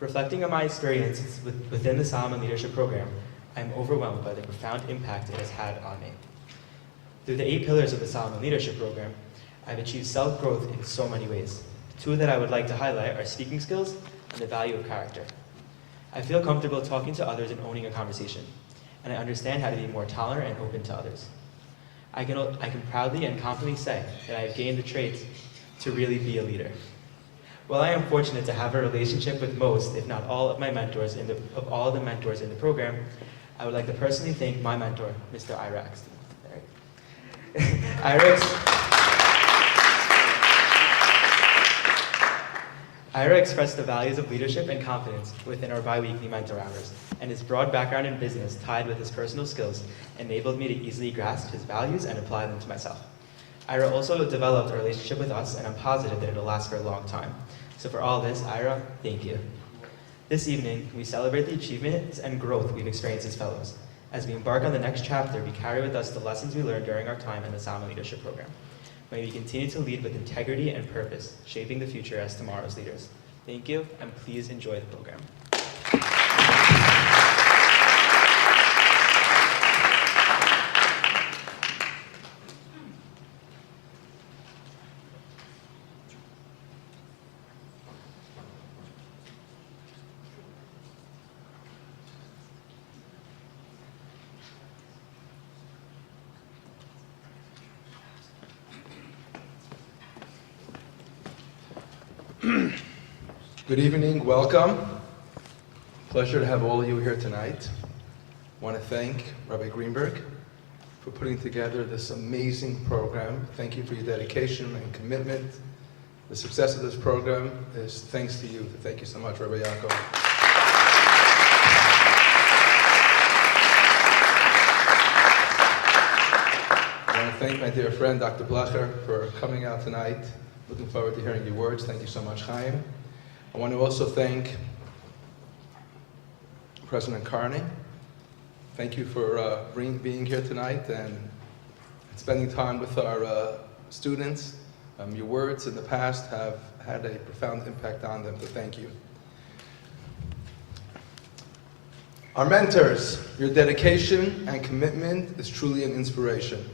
Reflecting on my experiences within the Solomon Leadership Program, I am overwhelmed by the profound impact it has had on me. Through the 8 pillars of the Solomon Leadership Program, I've achieved self-growth in so many ways. 2 that I would like to highlight are speaking skills and the value of character. I feel comfortable talking to others and owning a conversation, and I understand how to be more tolerant and open to others. I can proudly and confidently say that I have gained the traits to really be a leader. While I am fortunate to have a relationship with most, if not all, of my mentors of all the mentors in the program, I would like to personally thank my mentor, Mr. Ira Exton. Ira expressed the values of leadership and confidence within our bi-weekly mentor hours, and his broad background in business tied with his personal skills enabled me to easily grasp his values and apply them to myself. Ira also developed a relationship with us, and I'm positive that it'll last for a long time. So for all this, Ira, thank you. This evening, we celebrate the achievements and growth we've experienced as fellows. As we embark on the next chapter, we carry with us the lessons we learned during our time in the Solomon Leadership Program. May we continue to lead with integrity and purpose, shaping the future as tomorrow's leaders. Thank you, and please enjoy the program. Good evening, welcome. Pleasure to have all of you here tonight. I want to thank Rabbi Greenberg for putting together this amazing program. Thank you for your dedication and commitment. The success of this program is thanks to you. Thank you so much, Rabbi Yaakov. I want to thank my dear friend, Dr. Blecher, for coming out tonight. Looking forward to hearing your words. Thank you so much, Chaim. I want to also thank President Carney. Thank you for being here tonight and spending time with our students. Your words in the past have had a profound impact on them, so thank you. Our mentors, your dedication and commitment is truly an inspiration.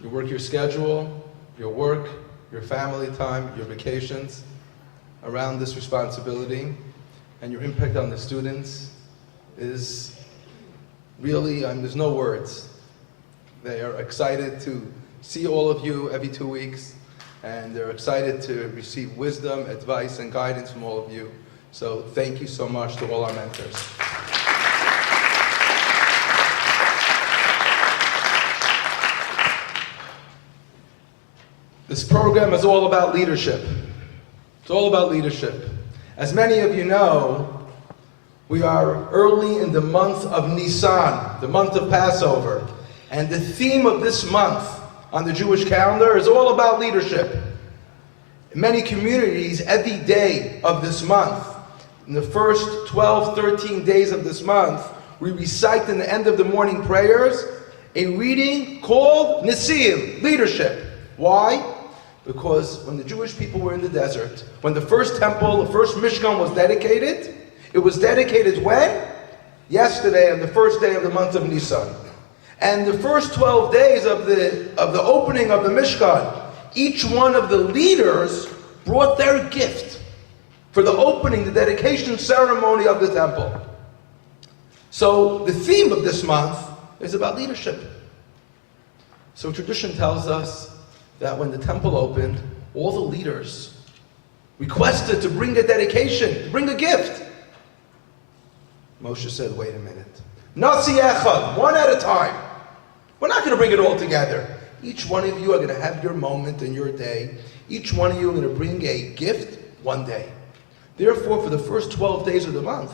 You work your schedule, your work, your family time, your vacations around this responsibility, and your impact on the students is really, there's no words. They are excited to see all of you every 2 weeks, and they're excited to receive wisdom, advice, and guidance from all of you. So thank you so much to all our mentors. This program is all about leadership. It's all about leadership. As many of you know, we are early in the month of Nisan, the month of Passover. And the theme of this month on the Jewish calendar is all about leadership. In many communities, every day of this month, in the first 12, 13 days of this month, we recite in the end of the morning prayers a reading called Nisim, leadership. Why? Because when the Jewish people were in the desert, when the first temple, the first Mishkan was dedicated, it was dedicated when? Yesterday, on the first day of the month of Nisan. And the first 12 days of the opening of the Mishkan, each one of the leaders brought their gift for the opening, the dedication ceremony of the temple. So the theme of this month is about leadership. So tradition tells us that when the temple opened, all the leaders requested to bring a dedication, to bring a gift. Moshe said, wait a minute. Nasi echad, one at a time. We're not going to bring it all together. Each one of you are going to have your moment in your day. Each one of you are going to bring a gift one day. Therefore, for the first 12 days of the month,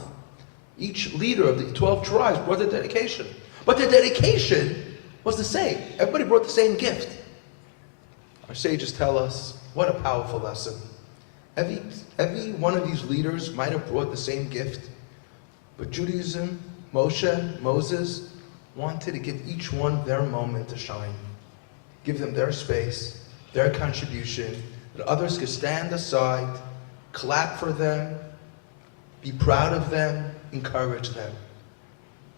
each leader of the 12 tribes brought a dedication. But the dedication was the same. Everybody brought the same gift. Our sages tell us, what a powerful lesson. Every one of these leaders might have brought the same gift, but Judaism, Moses, wanted to give each one their moment to shine. Give them their space, their contribution, that others could stand aside, clap for them, Be proud of them, encourage them.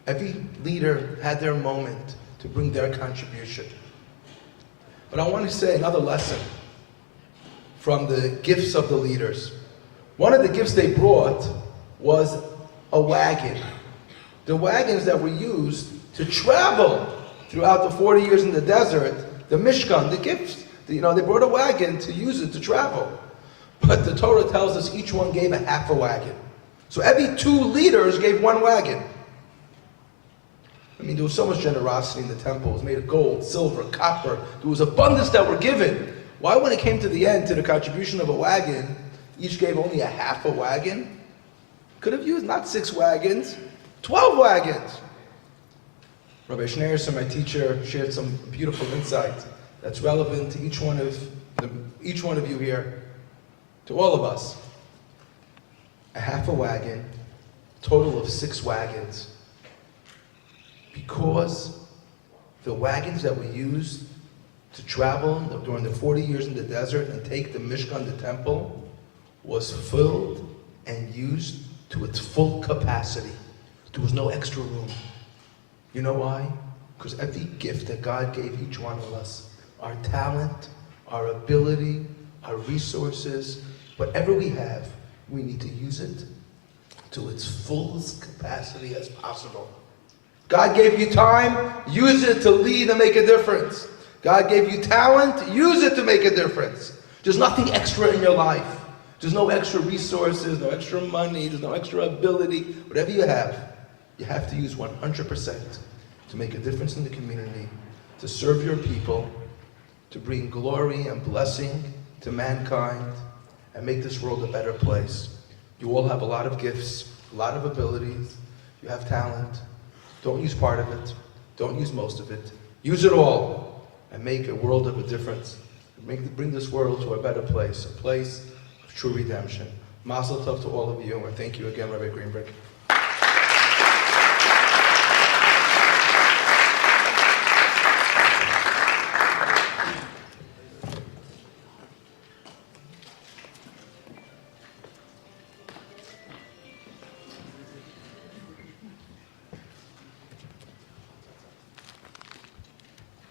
Every leader had their moment to bring their contribution. But I want to say another lesson from the gifts of the leaders. One of the gifts they brought was a wagon. The wagons that were used to travel throughout the 40 years in the desert, the Mishkan, the gifts, they brought a wagon to use it to travel. But the Torah tells us each one gave a half a wagon. So every 2 leaders gave 1 wagon. There was so much generosity in the temple. It was made of gold, silver, copper. There was abundance that were given. Why, when it came to the end, to the contribution of a wagon, each gave only a half a wagon? Could have used not 6 wagons, 12 wagons. Rabbi Schneerson, my teacher, shared some beautiful insight that's relevant to each one of you here, to all of us. A half a wagon, total of 6 wagons. Because the wagons that we used to travel during the 40 years in the desert and take the Mishkan, the temple, was filled and used to its full capacity. There was no extra room. You know why? Because every gift that God gave each one of us, our talent, our ability, our resources, whatever we have, we need to use it to its fullest capacity as possible. God gave you time, use it to lead and make a difference. God gave you talent, use it to make a difference. There's nothing extra in your life. There's no extra resources, no extra money, there's no extra ability. Whatever you have to use 100% to make a difference in the community, to serve your people, to bring glory and blessing to mankind, and make this world a better place. You all have a lot of gifts, a lot of abilities, you have talent. Don't use part of it. Don't use most of it. Use it all and make a world of a difference. Bring this world to a better place, a place of true redemption. Mazel tov to all of you, and thank you again, Rabbi Greenberg.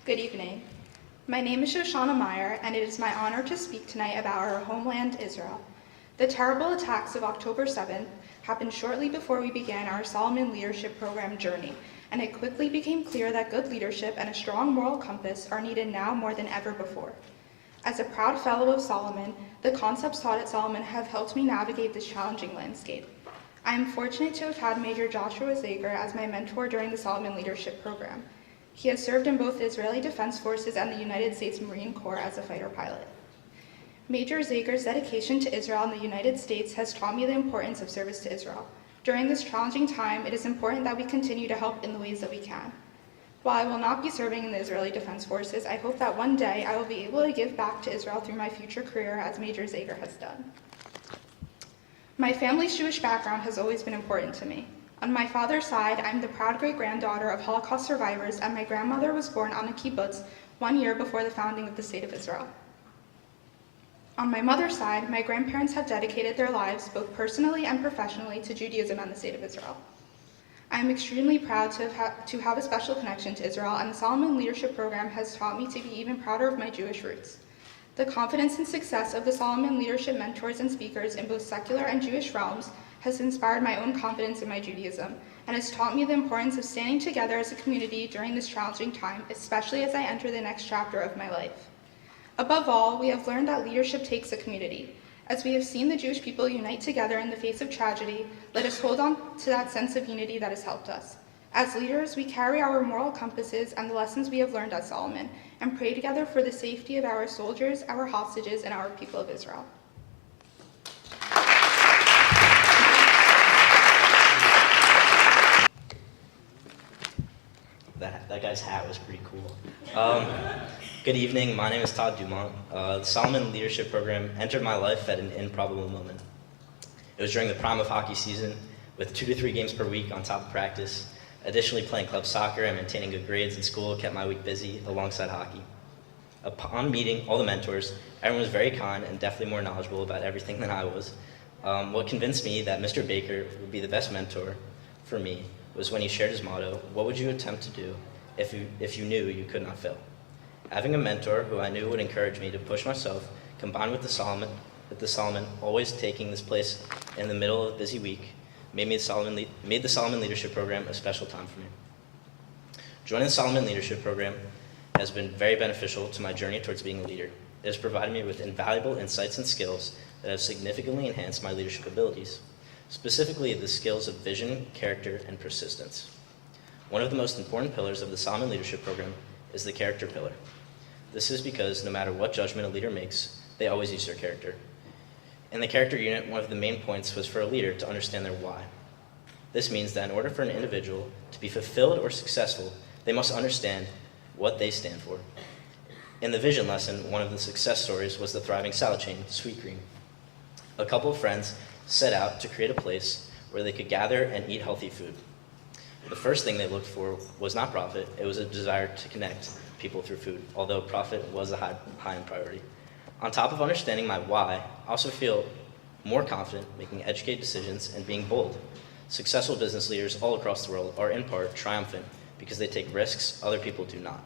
Good evening. My name is Shoshana Meyer, and it is my honor to speak tonight about our homeland, Israel. The terrible attacks of October 7th happened shortly before we began our Solomon Leadership Program journey, and it quickly became clear that good leadership and a strong moral compass are needed now more than ever before. As a proud fellow of Solomon, the concepts taught at Solomon have helped me navigate this challenging landscape. I am fortunate to have had Major Joshua Zager as my mentor during the Solomon Leadership Program. He has served in both the Israeli Defense Forces and the United States Marine Corps as a fighter pilot. Major Zager's dedication to Israel and the United States has taught me the importance of service to Israel. During this challenging time, it is important that we continue to help in the ways that we can. While I will not be serving in the Israeli Defense Forces, I hope that one day I will be able to give back to Israel through my future career as Major Zager has done. My family's Jewish background has always been important to me. On my father's side, I'm the proud great-granddaughter of Holocaust survivors, and my grandmother was born on a kibbutz 1 year before the founding of the State of Israel. On my mother's side, my grandparents have dedicated their lives, both personally and professionally, to Judaism and the State of Israel. I am extremely proud to have a special connection to Israel, and the Solomon Leadership Program has taught me to be even prouder of my Jewish roots. The confidence and success of the Solomon Leadership mentors and speakers in both secular and Jewish realms has inspired my own confidence in my Judaism, and has taught me the importance of standing together as a community during this challenging time, especially as I enter the next chapter of my life. Above all, we have learned that leadership takes a community. As we have seen the Jewish people unite together in the face of tragedy, let us hold on to that sense of unity that has helped us. As leaders, we carry our moral compasses and the lessons we have learned at Solomon, and pray together for the safety of our soldiers, our hostages, and our people of Israel. That guy's hat was pretty cool. Good evening, my name is Todd Dumont. The Solomon Leadership Program entered my life at an improbable moment. It was during the prime of hockey season, with 2 to 3 games per week on top of practice. Additionally, playing club soccer and maintaining good grades in school kept my week busy alongside hockey. Upon meeting all the mentors, everyone was very kind and definitely more knowledgeable about everything than I was. What convinced me that Mr. Baker would be the best mentor for me was when he shared his motto, "What would you attempt to do if you knew you could not fail?" Having a mentor who I knew would encourage me to push myself, combined with the Solomon always taking this place in the middle of a busy week, made the Solomon Leadership Program a special time for me. Joining the Solomon Leadership Program has been very beneficial to my journey towards being a leader. It has provided me with invaluable insights and skills that have significantly enhanced my leadership abilities, specifically the skills of vision, character, and persistence. One of the most important pillars of the Solomon Leadership Program is the character pillar. This is because no matter what judgment a leader makes, they always use their character. In the character unit, one of the main points was for a leader to understand their why. This means that in order for an individual to be fulfilled or successful, they must understand what they stand for. In the vision lesson, one of the success stories was the thriving salad chain, Sweet Green. A couple of friends set out to create a place where they could gather and eat healthy food. The first thing they looked for was not profit, it was a desire to connect people through food, although profit was a high in priority. On top of understanding my why, I also feel more confident making educated decisions and being bold. Successful business leaders all across the world are in part triumphant because they take risks other people do not.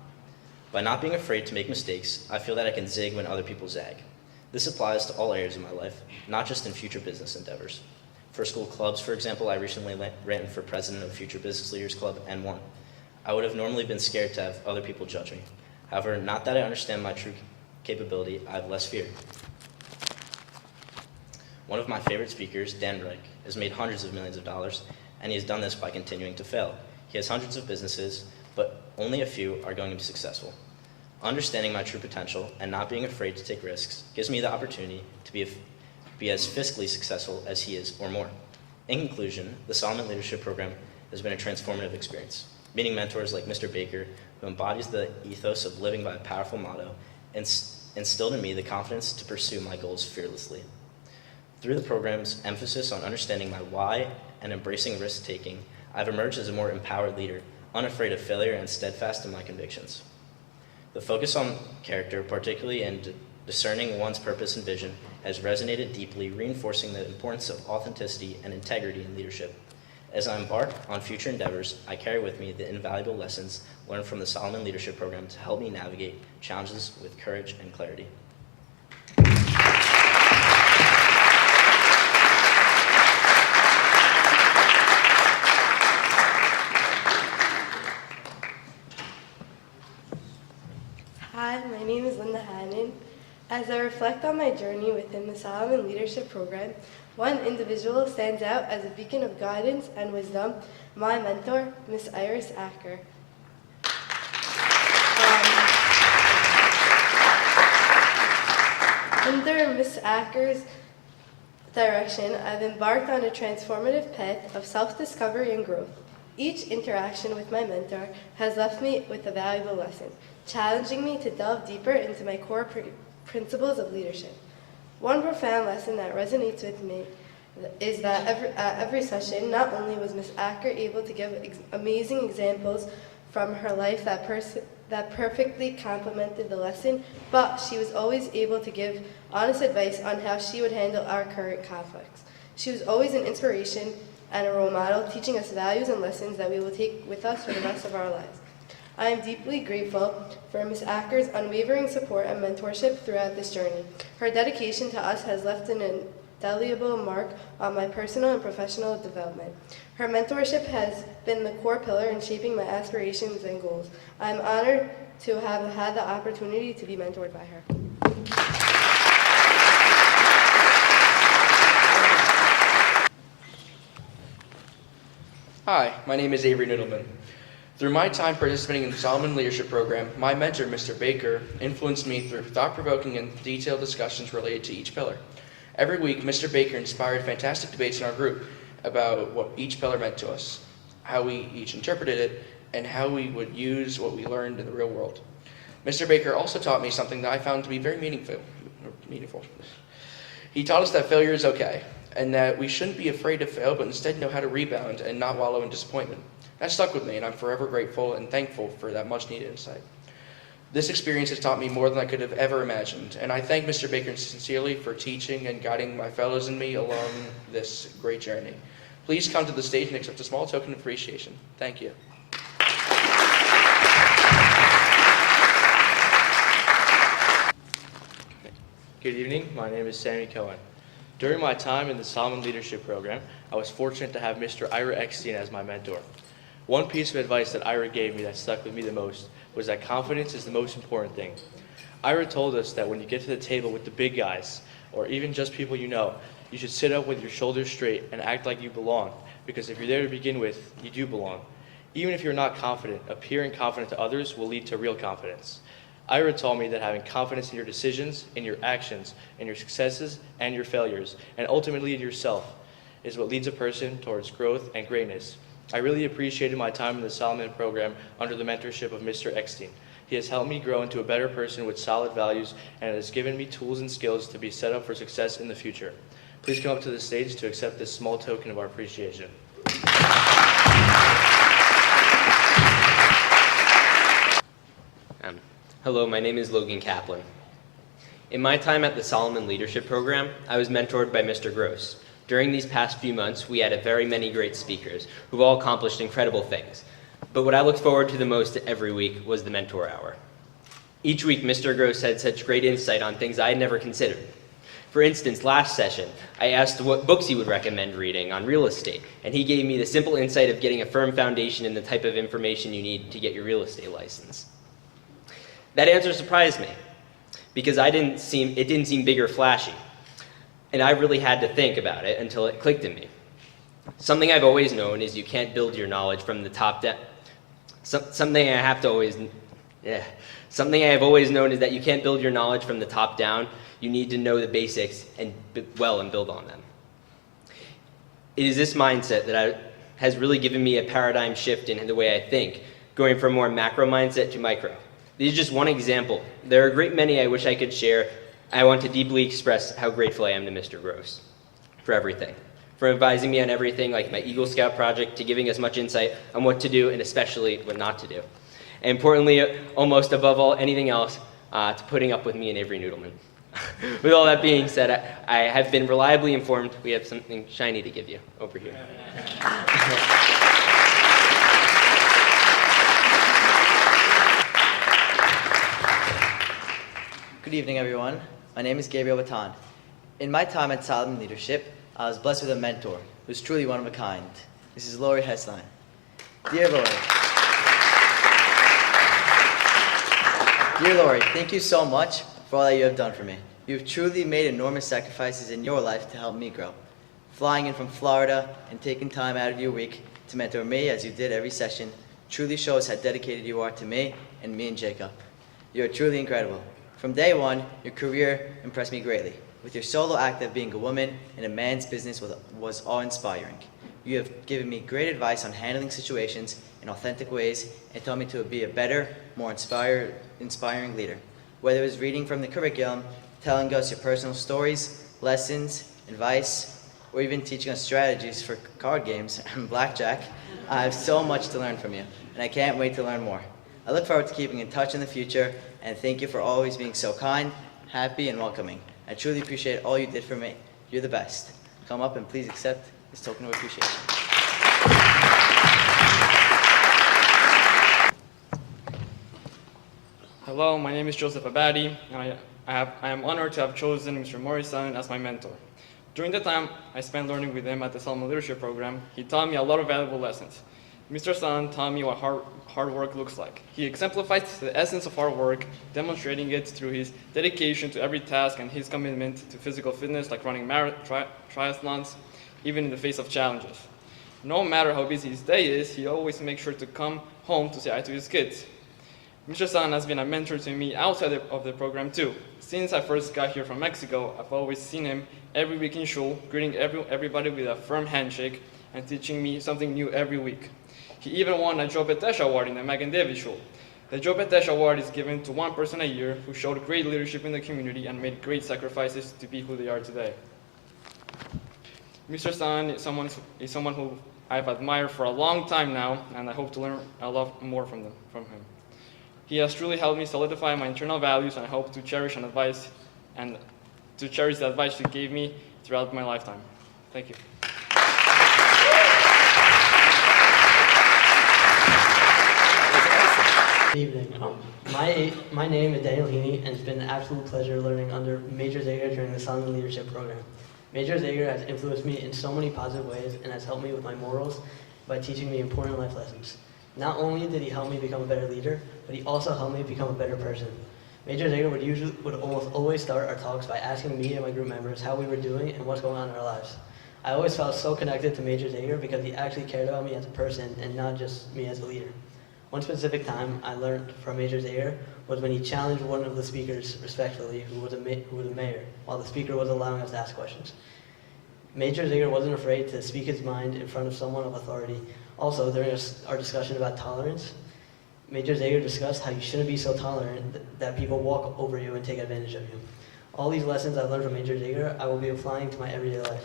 By not being afraid to make mistakes, I feel that I can zig when other people zag. This applies to all areas of my life, not just in future business endeavors. For school clubs, for example, I recently ran for president of Future Business Leaders Club and won. I would have normally been scared to have other people judge me. However, not that I understand my true capability, I have less fear. One of my favorite speakers, Dan Reich, has made hundreds of millions of dollars, and he has done this by continuing to fail. He has hundreds of businesses, but only a few are going to be successful. Understanding my true potential and not being afraid to take risks gives me the opportunity to be as fiscally successful as he is or more. In conclusion, the Solomon Leadership Program has been a transformative experience. Meeting mentors like Mr. Baker, who embodies the ethos of living by a powerful motto, instilled in me the confidence to pursue my goals fearlessly. Through the program's emphasis on understanding my why and embracing risk-taking, I've emerged as a more empowered leader, unafraid of failure and steadfast in my convictions. The focus on character, particularly in discerning one's purpose and vision, has resonated deeply, reinforcing the importance of authenticity and integrity in leadership. As I embark on future endeavors, I carry with me the invaluable lessons learned from the Solomon Leadership Program to help me navigate challenges with courage and clarity. Hi, my name is Linda Hannon. As I reflect on my journey within the Solomon Leadership Program, one individual stands out as a beacon of guidance and wisdom, my mentor, Miss Iris Acker. Under Miss Acker's direction, I've embarked on a transformative path of self-discovery and growth. Each interaction with my mentor has left me with a valuable lesson, challenging me to delve deeper into my core principles of leadership. One profound lesson that resonates with me is that at every session, not only was Ms. Acker able to give amazing examples from her life that perfectly complemented the lesson, but she was always able to give honest advice on how she would handle our current conflicts. She was always an inspiration and a role model, teaching us values and lessons that we will take with us for the rest of our lives. I am deeply grateful for Ms. Acker's unwavering support and mentorship throughout this journey. Her dedication to us has left an indelible mark on my personal and professional development. Her mentorship has been the core pillar in shaping my aspirations and goals. I am honored to have had the opportunity to be mentored by her. Hi, my name is Avery Noodleman. Through my time participating in the Solomon Leadership Program, my mentor, Mr. Baker, influenced me through thought-provoking and detailed discussions related to each pillar. Every week, Mr. Baker inspired fantastic debates in our group about what each pillar meant to us, how we each interpreted it, and how we would use what we learned in the real world. Mr. Baker also taught me something that I found to be very meaningful. He taught us that failure is okay, and that we shouldn't be afraid to fail, but instead know how to rebound and not wallow in disappointment. That stuck with me, and I'm forever grateful and thankful for that much-needed insight. This experience has taught me more than I could have ever imagined, and I thank Mr. Baker sincerely for teaching and guiding my fellows and me along this great journey. Please come to the stage and accept a small token of appreciation. Thank you. Good evening, my name is Sammy Cohen. During my time in the Solomon Leadership Program, I was fortunate to have Mr. Ira Eckstein as my mentor. One piece of advice that Ira gave me that stuck with me the most was that confidence is the most important thing. Ira told us that when you get to the table with the big guys, or even just people you know, you should sit up with your shoulders straight and act like you belong, because if you're there to begin with, you do belong. Even if you're not confident, appearing confident to others will lead to real confidence. Ira told me that having confidence in your decisions, in your actions, in your successes and your failures, and ultimately in yourself, is what leads a person towards growth and greatness. I really appreciated my time in the Solomon program under the mentorship of Mr. Eckstein. He has helped me grow into a better person with solid values and has given me tools and skills to be set up for success in the future. Please come up to the stage to accept this small token of our appreciation. Hello, my name is Logan Kaplan. In my time at the Solomon Leadership Program, I was mentored by Mr. Gross. During these past few months, we had very many great speakers who've all accomplished incredible things. But what I looked forward to the most every week was the mentor hour. Each week, Mr. Gross had such great insight on things I had never considered. For instance, last session, I asked what books he would recommend reading on real estate, and he gave me the simple insight of getting a firm foundation in the type of information you need to get your real estate license. That answer surprised me, because it didn't seem big or flashy, and I really had to think about it until it clicked in me. Something I've always known is you can't build your knowledge from the top down. Something I have always known is that you can't build your knowledge from the top down. You need to know the basics and build on them. It is this mindset that has really given me a paradigm shift in the way I think, going from more macro mindset to micro. This is just one example. There are a great many I wish I could share. I want to deeply express how grateful I am to Mr. Gross for everything. From advising me on everything like my Eagle Scout project to giving us much insight on what to do and especially what not to do. And importantly, almost above all, anything else, to putting up with me and Avery Noodleman. With all that being said, I have been reliably informed we have something shiny to give you over here. Good evening, everyone. My name is Gabriel Baton. In my time at Solomon Leadership, I was blessed with a mentor who's truly one of a kind. This is Lori Hessline. Dear Lori, thank you so much for all that you have done for me. You've truly made enormous sacrifices in your life to help me grow. Flying in from Florida and taking time out of your week to mentor me as you did every session truly shows how dedicated you are to me and Jacob. You are truly incredible. From day one, your career impressed me greatly. With your solo act of being a woman in a man's business was awe-inspiring. You have given me great advice on handling situations in authentic ways and taught me to be a better, more inspiring leader. Whether it was reading from the curriculum, telling us your personal stories, lessons, advice, or even teaching us strategies for card games and blackjack, I have so much to learn from you, and I can't wait to learn more. I look forward to keeping in touch in the future, and thank you for always being so kind, happy, and welcoming. I truly appreciate all you did for me. You're the best. Come up and please accept this token of appreciation. Hello, my name is Joseph Abadi, and I am honored to have chosen Mr. Morrison as my mentor. During the time I spent learning with him at the Solomon Leadership Program, he taught me a lot of valuable lessons. Mr. San taught me what hard work looks like. He exemplifies the essence of hard work, demonstrating it through his dedication to every task and his commitment to physical fitness, like running triathlons, even in the face of challenges. No matter how busy his day is, he always makes sure to come home to say hi to his kids. Mr. San has been a mentor to me outside of the program too. Since I first got here from Mexico, I've always seen him every week in shul, greeting everybody with a firm handshake and teaching me something new every week. He even won a Job Etesh Award in the Magen David Shul. The Job Etesh Award is given to one person a year who showed great leadership in the community and made great sacrifices to be who they are today. Mr. San is someone who I've admired for a long time now, and I hope to learn a lot more from him. He has truly helped me solidify my internal values, and I hope to cherish the advice he gave me throughout my lifetime. Thank you. Good evening. My name is Daniel Heaney, and it's been an absolute pleasure learning under Major Zager during the Solomon Leadership Program. Major Zager has influenced me in so many positive ways and has helped me with my morals by teaching me important life lessons. Not only did he help me become a better leader, but he also helped me become a better person. Major Zager would almost always start our talks by asking me and my group members how we were doing and what's going on in our lives. I always felt so connected to Major Zager because he actually cared about me as a person and not just me as a leader. One specific time I learned from Major Zager was when he challenged one of the speakers respectfully, who was a mayor, while the speaker was allowing us to ask questions. Major Zager wasn't afraid to speak his mind in front of someone of authority. Also, during our discussion about tolerance, Major Zager discussed how you shouldn't be so tolerant that people walk over you and take advantage of you. All these lessons I learned from Major Zager, I will be applying to my everyday life.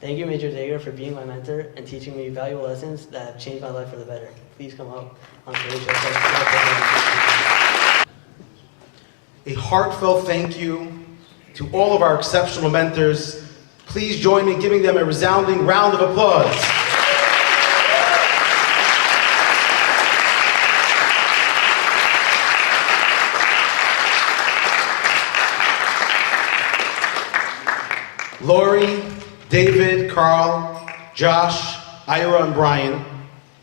Thank you, Major Zager, for being my mentor and teaching me valuable lessons that have changed my life for the better. Please come up on stage. A heartfelt thank you to all of our exceptional mentors. Please join me in giving them a resounding round of applause. Lori, David, Carl, Josh, Ira, and Brian,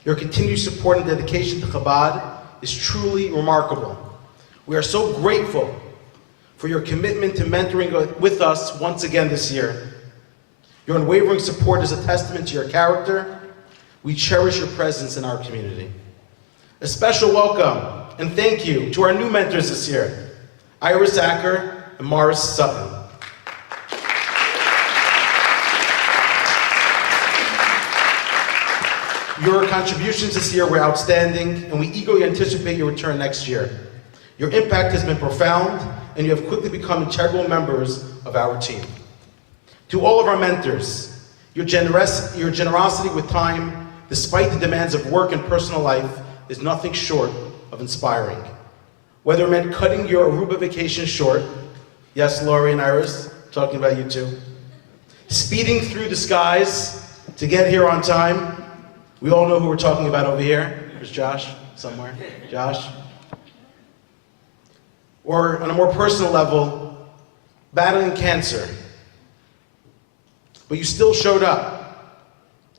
your continued support and dedication to Chabad is truly remarkable. We are so grateful for your commitment to mentoring with us once again this year. Your unwavering support is a testament to your character. We cherish your presence in our community. A special welcome and thank you to our new mentors this year, Iris Acker and Morris Sutton. Your contributions this year were outstanding, and we eagerly anticipate your return next year. Your impact has been profound, and you have quickly become integral members of our team. To all of our mentors, your generosity with time, despite the demands of work and personal life, is nothing short of inspiring. Whether it meant cutting your Aruba vacation short, yes, Lori and Iris, talking about you too, speeding through the skies to get here on time. We all know who we're talking about over here. There's Josh somewhere. Josh. Or on a more personal level, battling cancer. But you still showed up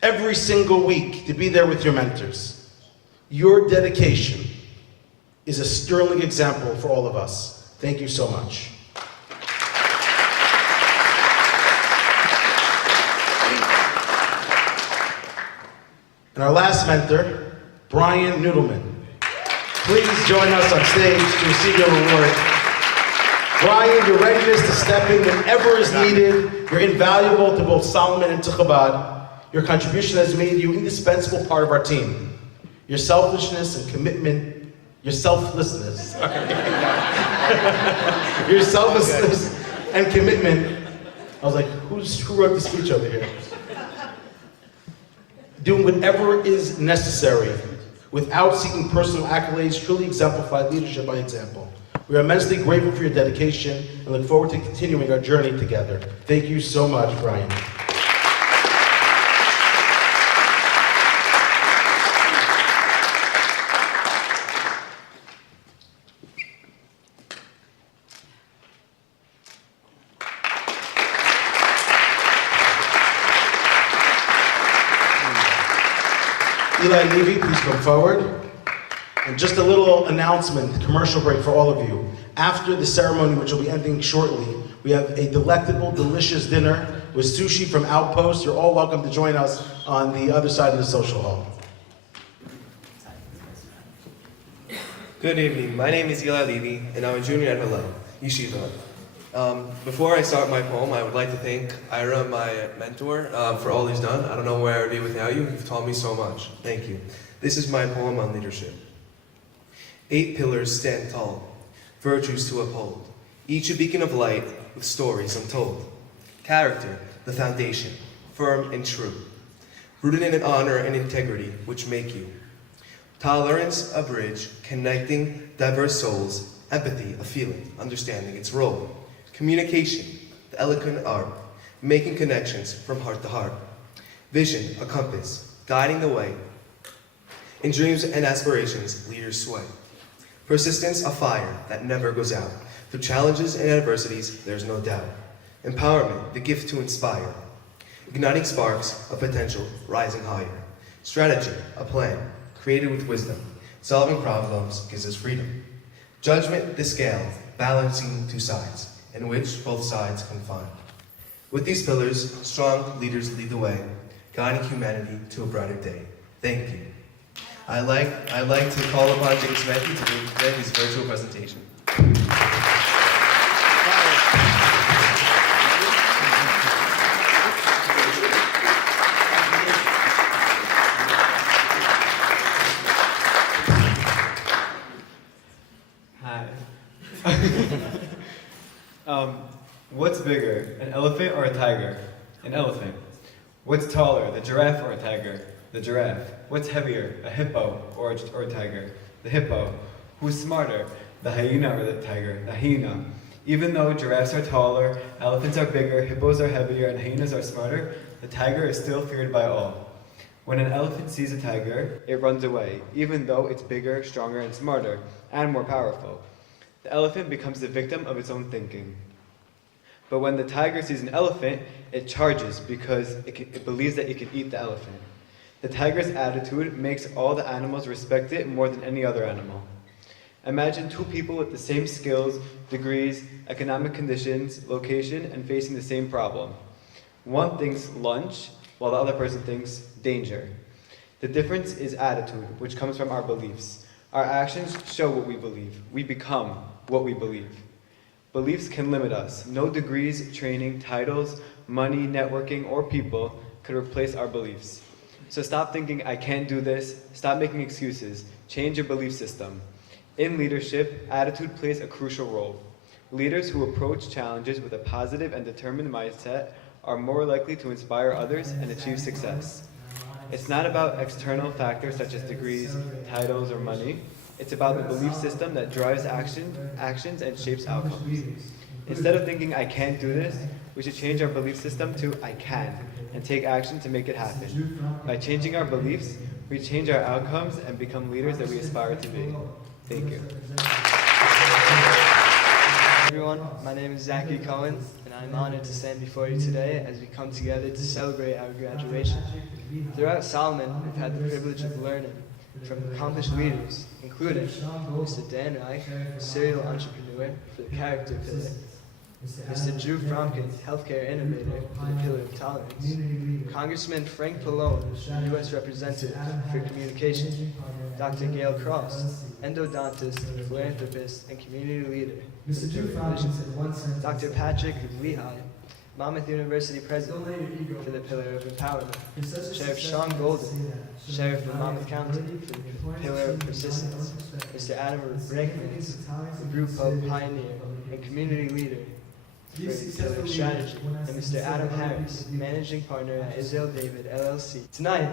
every single week to be there with your mentors. Your dedication is a sterling example for all of us. Thank you so much. And our last mentor, Brian Noodleman. Please join us on stage to receive your reward. Brian, your readiness to step in whenever is needed, you're invaluable to both Solomon and to Chabad. Your contribution has made you an indispensable part of our team. Your selfishness and commitment, your selflessness, your selflessness and commitment. I was like, who wrote the speech over here? Doing whatever is necessary without seeking personal accolades truly exemplified leadership by example. We are immensely grateful for your dedication and look forward to continuing our journey together. Thank you so much, Brian. Eli Levy, please come forward. And just a little announcement, commercial break for all of you. After the ceremony, which will be ending shortly, we have a delectable, delicious dinner with sushi from Outpost. You're all welcome to join us on the other side of the social hall. Good evening. My name is Eli Levy, and I'm a junior at Hillel, Yeshiva. Before I start my poem, I would like to thank Ira, my mentor, for all he's done. I don't know where I would be without you. You've taught me so much. Thank you. This is my poem on leadership. 8 pillars stand tall, virtues to uphold, each a beacon of light with stories untold. Character, the foundation, firm and true, rooted in an honor and integrity which make you. Tolerance, a bridge, connecting diverse souls. Empathy, a feeling, understanding its role. Communication, the eloquent art, making connections from heart to heart. Vision, a compass, guiding the way. In dreams and aspirations, leaders sway. Persistence, a fire that never goes out. Through challenges and adversities, there's no doubt. Empowerment, the gift to inspire. Igniting sparks of potential, rising higher. Strategy, a plan, created with wisdom. Solving problems gives us freedom. Judgment, the scale, balancing two sides, in which both sides can find. With these pillars, strong leaders lead the way, guiding humanity to a brighter day. Thank you. I'd like to call upon James Matthew to begin his virtual presentation. Hi. What's bigger, an elephant or a tiger? An elephant. What's taller, the giraffe or a tiger? The giraffe. What's heavier, a hippo or a tiger? The hippo. Who's smarter, the hyena or the tiger? The hyena. Even though giraffes are taller, elephants are bigger, hippos are heavier, and hyenas are smarter, the tiger is still feared by all. When an elephant sees a tiger, it runs away, even though it's bigger, stronger, and smarter, and more powerful. The elephant becomes the victim of its own thinking. But when the tiger sees an elephant, it charges because it believes that it can eat the elephant. The tiger's attitude makes all the animals respect it more than any other animal. Imagine two people with the same skills, degrees, economic conditions, location, and facing the same problem. One thinks lunch, while the other person thinks danger. The difference is attitude, which comes from our beliefs. Our actions show what we believe. We become what we believe. Beliefs can limit us. No degrees, training, titles, money, networking, or people could replace our beliefs. So stop thinking, I can't do this. Stop making excuses. Change your belief system. In leadership, attitude plays a crucial role. Leaders who approach challenges with a positive and determined mindset are more likely to inspire others and achieve success. It's not about external factors such as degrees, titles, or money. It's about the belief system that drives actions and shapes outcomes. Instead of thinking, I can't do this, we should change our belief system to, I can, and take action to make it happen. By changing our beliefs, we change our outcomes and become leaders that we aspire to be. Thank you. Everyone, my name is Zachary Cohen, and I'm honored to stand before you today as we come together to celebrate our graduation. Throughout Solomon, we've had the privilege of learning from accomplished leaders, including Mr. Dan Reich, serial entrepreneur for the character pillar, Mr. Drew Fromkin, healthcare innovator for the pillar of tolerance, Congressman Frank Pallone, U.S. representative for communication, Dr. Gail Cross, endodontist, philanthropist, and community leader for the pillar of vision, Dr. Patrick Lehigh, Monmouth University president for the pillar of empowerment, Sheriff Sean Golden, Sheriff of Monmouth County for the pillar of persistence, Mr. Adam Brankmans, the group hub pioneer and community leader for the pillar of strategy, and Mr. Adam Harris, managing partner at Israel David LLC. Tonight,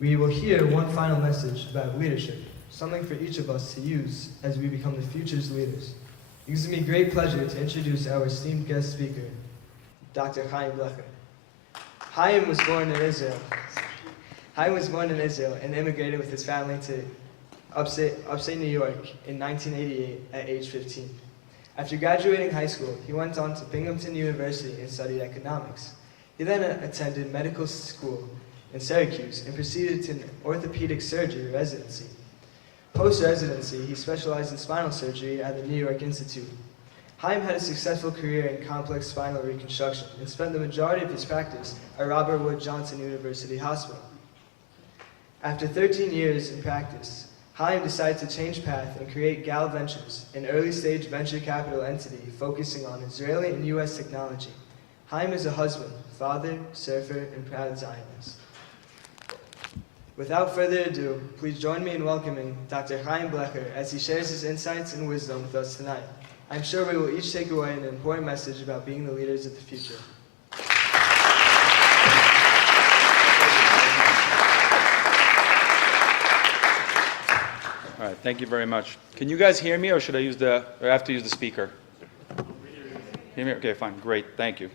we will hear one final message about leadership, something for each of us to use as we become the future's leaders. It gives me great pleasure to introduce our esteemed guest speaker, Dr. Chaim Blecher. Chaim was born in Israel. Chaim was born in Israel and immigrated with his family to upstate New York in 1988 at age 15. After graduating high school, he went on to Binghamton University and studied economics. He then attended medical school in Syracuse and proceeded to an orthopedic surgery residency. Post-residency, he specialized in spinal surgery at the New York Institute. Chaim had a successful career in complex spinal reconstruction and spent the majority of his practice at Robert Wood Johnson University Hospital. After 13 years in practice, Chaim decided to change path and create Gal Ventures, an early-stage venture capital entity focusing on Israeli and U.S. technology. Chaim is a husband, father, surfer, and proud Zionist. Without further ado, please join me in welcoming Dr. Chaim Blecher as he shares his insights and wisdom with us tonight. I'm sure we will each take away an important message about being the leaders of the future. Thank you very much. Can you guys hear me, or should I use or I have to use the speaker? Hear me? Okay, fine. Great. Thank you.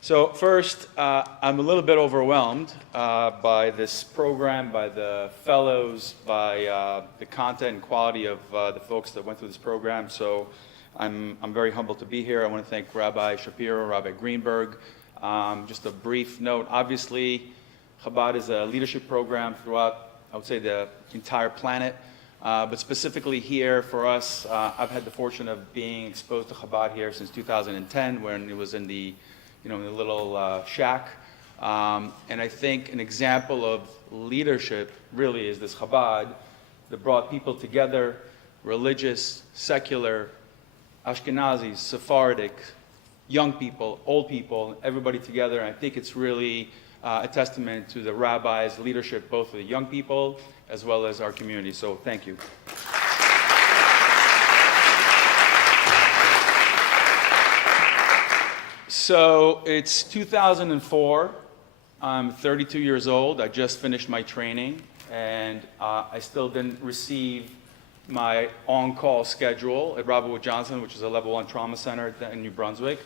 So first, I'm a little bit overwhelmed by this program, by the fellows, by the content and quality of the folks that went through this program. So I'm very humbled to be here. I want to thank Rabbi Shapiro, Rabbi Greenberg. Just a brief note. Obviously, Chabad is a leadership program throughout, I would say, the entire planet. But specifically here for us, I've had the fortune of being exposed to Chabad here since 2010, when it was in the little shack. And I think an example of leadership really is this Chabad that brought people together, religious, secular, Ashkenazis, Sephardic, young people, old people, everybody together. And I think it's really a testament to the rabbis' leadership, both for the young people as well as our community. So thank you. So it's 2004. I'm 32 years old. I just finished my training, and I still didn't receive my on-call schedule at Robert Wood Johnson, which is a level 1 trauma center in New Brunswick.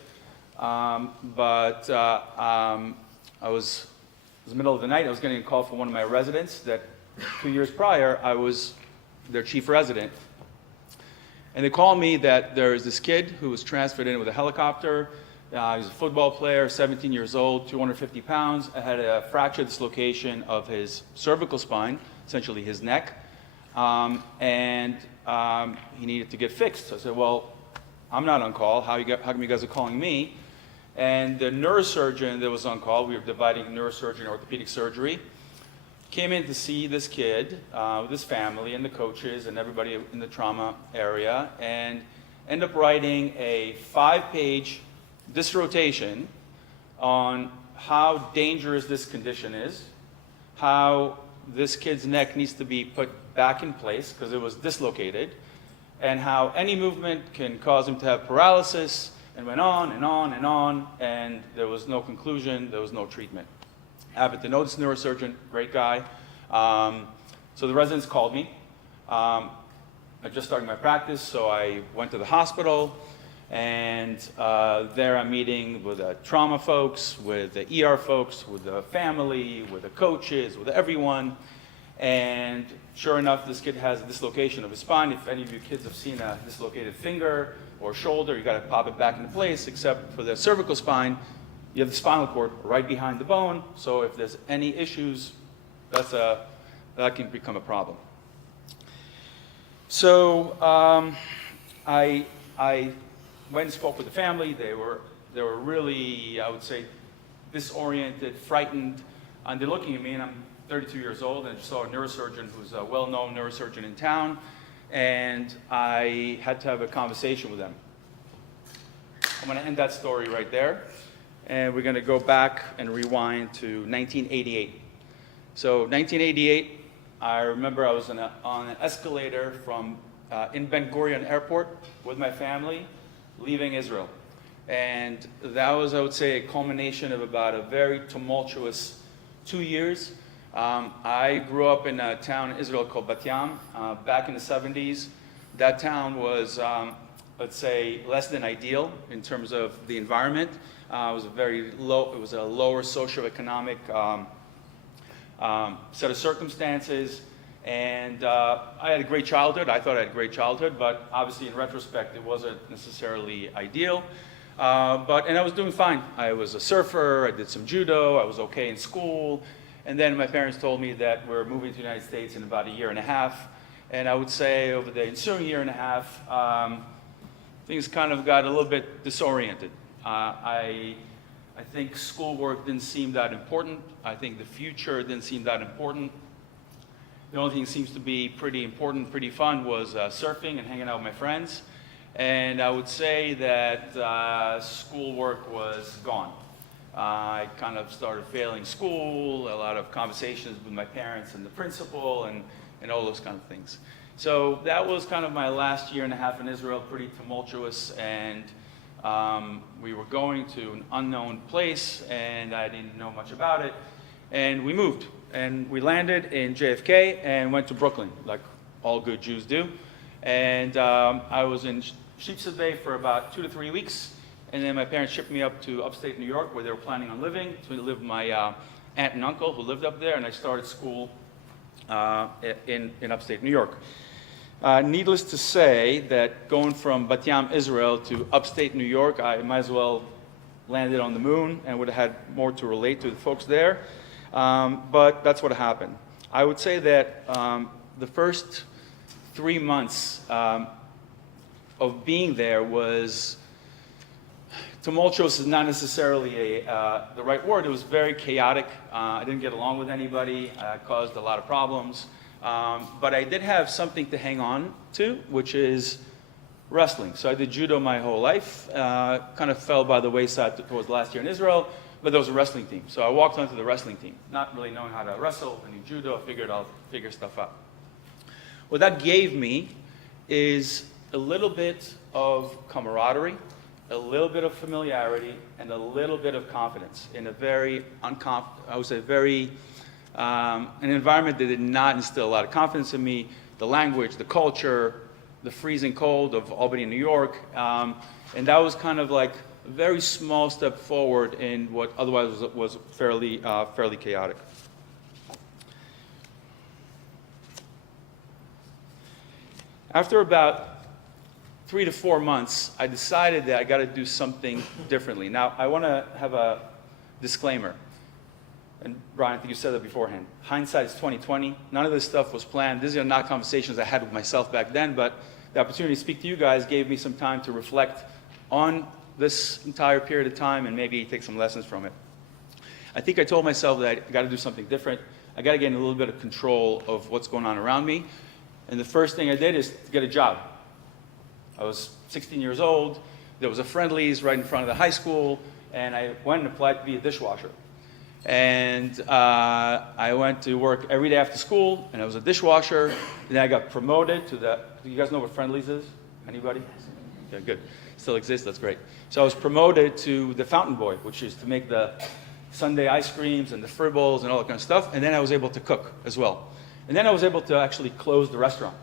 But it was the middle of the night. I was getting a call from one of my residents that 2 years prior, I was their chief resident. And they called me that there is this kid who was transferred in with a helicopter. He was a football player, 17 years old, 250 pounds. I had a fractured dislocation of his cervical spine, essentially his neck. And he needed to get fixed. So I said, well, I'm not on call. How come you guys are calling me? And the neurosurgeon that was on call, we were dividing neurosurgery and orthopedic surgery, came in to see this kid with his family and the coaches and everybody in the trauma area, and ended up writing a 5-page dissertation on how dangerous this condition is, how this kid's neck needs to be put back in place because it was dislocated, and how any movement can cause him to have paralysis, and went on and on and on, and there was no conclusion, there was no treatment. I happened to know this neurosurgeon, great guy. So the residents called me. I just started my practice, so I went to the hospital, and there I'm meeting with the trauma folks, with the ER folks, with the family, with the coaches, with everyone. And sure enough, this kid has a dislocation of his spine. If any of you kids have seen a dislocated finger or shoulder, you got to pop it back into place, except for the cervical spine, you have the spinal cord right behind the bone. So if there's any issues, that can become a problem. So I went and spoke with the family. They were really, I would say, disoriented, frightened, and they're looking at me, and I'm 32 years old, and I saw a neurosurgeon who's a well-known neurosurgeon in town, and I had to have a conversation with them. I'm going to end that story right there, and we're going to go back and rewind to 1988. So 1988, I remember I was on an escalator from in Ben Gurion Airport with my family, leaving Israel. And that was, I would say, a culmination of about a very tumultuous 2 years. I grew up in a town in Israel called Bat Yam back in the 70s. That town was, let's say, less than ideal in terms of the environment. It was a lower socioeconomic set of circumstances. And I had a great childhood. I thought I had a great childhood, but obviously in retrospect, it wasn't necessarily ideal. And I was doing fine. I was a surfer, I did some judo, I was okay in school. And then my parents told me that we're moving to the United States in about a year and a half. And I would say over the ensuing year and a half, things kind of got a little bit disoriented. I think schoolwork didn't seem that important. I think the future didn't seem that important. The only thing that seems to be pretty important, pretty fun was surfing and hanging out with my friends. And I would say that schoolwork was gone. I kind of started failing school, a lot of conversations with my parents and the principal, and all those kind of things. So that was kind of my last year and a half in Israel, pretty tumultuous, and we were going to an unknown place, and I didn't know much about it, and we moved. And we landed in JFK and went to Brooklyn, like all good Jews do. And I was in Sheepshead Bay for about 2 to 3 weeks. And then my parents shipped me up to upstate New York, where they were planning on living. So we lived with my aunt and uncle who lived up there, and I started school in upstate New York. Needless to say that going from Bat Yam, Israel to upstate New York, I might as well landed on the moon and would have had more to relate to the folks there. But that's what happened. I would say that the first 3 months of being there was tumultuous is not necessarily the right word. It was very chaotic. I didn't get along with anybody. I caused a lot of problems. But I did have something to hang on to, which is wrestling. So I did judo my whole life. Kind of fell by the wayside towards last year in Israel, but there was a wrestling team. So I walked onto the wrestling team, not really knowing how to wrestle. I knew judo. I figured I'll figure stuff out. What that gave me is a little bit of camaraderie, a little bit of familiarity, and a little bit of confidence in a very I would say very an environment that did not instill a lot of confidence in me. The language, the culture, the freezing cold of Albany, New York, and that was kind of like a very small step forward in what otherwise was fairly chaotic. After about 3 to 4 months, I decided that I got to do something differently. Now, I want to have a disclaimer. And Brian, I think you said that beforehand. Hindsight is 20/20. None of this stuff was planned. These are not conversations I had with myself back then, but the opportunity to speak to you guys gave me some time to reflect on this entire period of time and maybe take some lessons from it. I think I told myself that I got to do something different. I got to get in a little bit of control of what's going on around me. And the first thing I did is to get a job. I was 16 years old. There was a Friendly's right in front of the high school, and I went and applied to be a dishwasher. And I went to work every day after school, and I was a dishwasher. And then I got promoted to the, do you guys know what Friendly's is? Anybody? Yeah, good. Still exists, that's great. So I was promoted to the fountain boy, which is to make the Sundae ice creams and the fribbles and all that kind of stuff. And then I was able to cook as well. And then I was able to actually close the restaurant.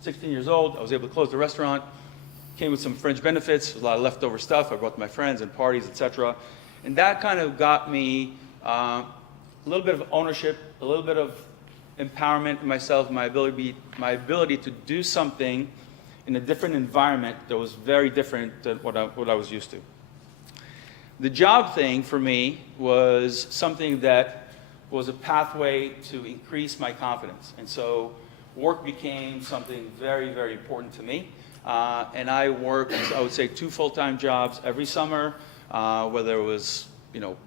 16 years old, I was able to close the restaurant. Came with some fringe benefits, a lot of leftover stuff. I brought to my friends and parties, etc. And that kind of got me a little bit of ownership, a little bit of empowerment in myself, my ability to do something in a different environment that was very different than what I was used to. The job thing for me was something that was a pathway to increase my confidence. And so work became something very, very important to me. And I worked, I would say, 2 full-time jobs every summer, whether it was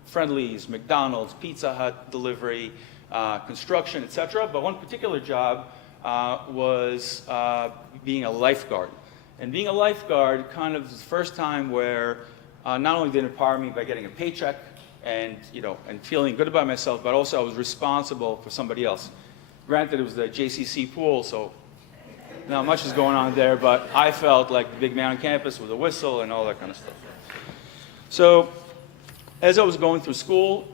Friendly's, McDonald's, Pizza Hut delivery, construction, etc. But one particular job was being a lifeguard. And being a lifeguard kind of was the first time where not only did it empower me by getting a paycheck and feeling good about myself, but also I was responsible for somebody else. Granted, it was the JCC pool, so not much is going on there, but I felt like the big man on campus with a whistle and all that kind of stuff. So as I was going through school,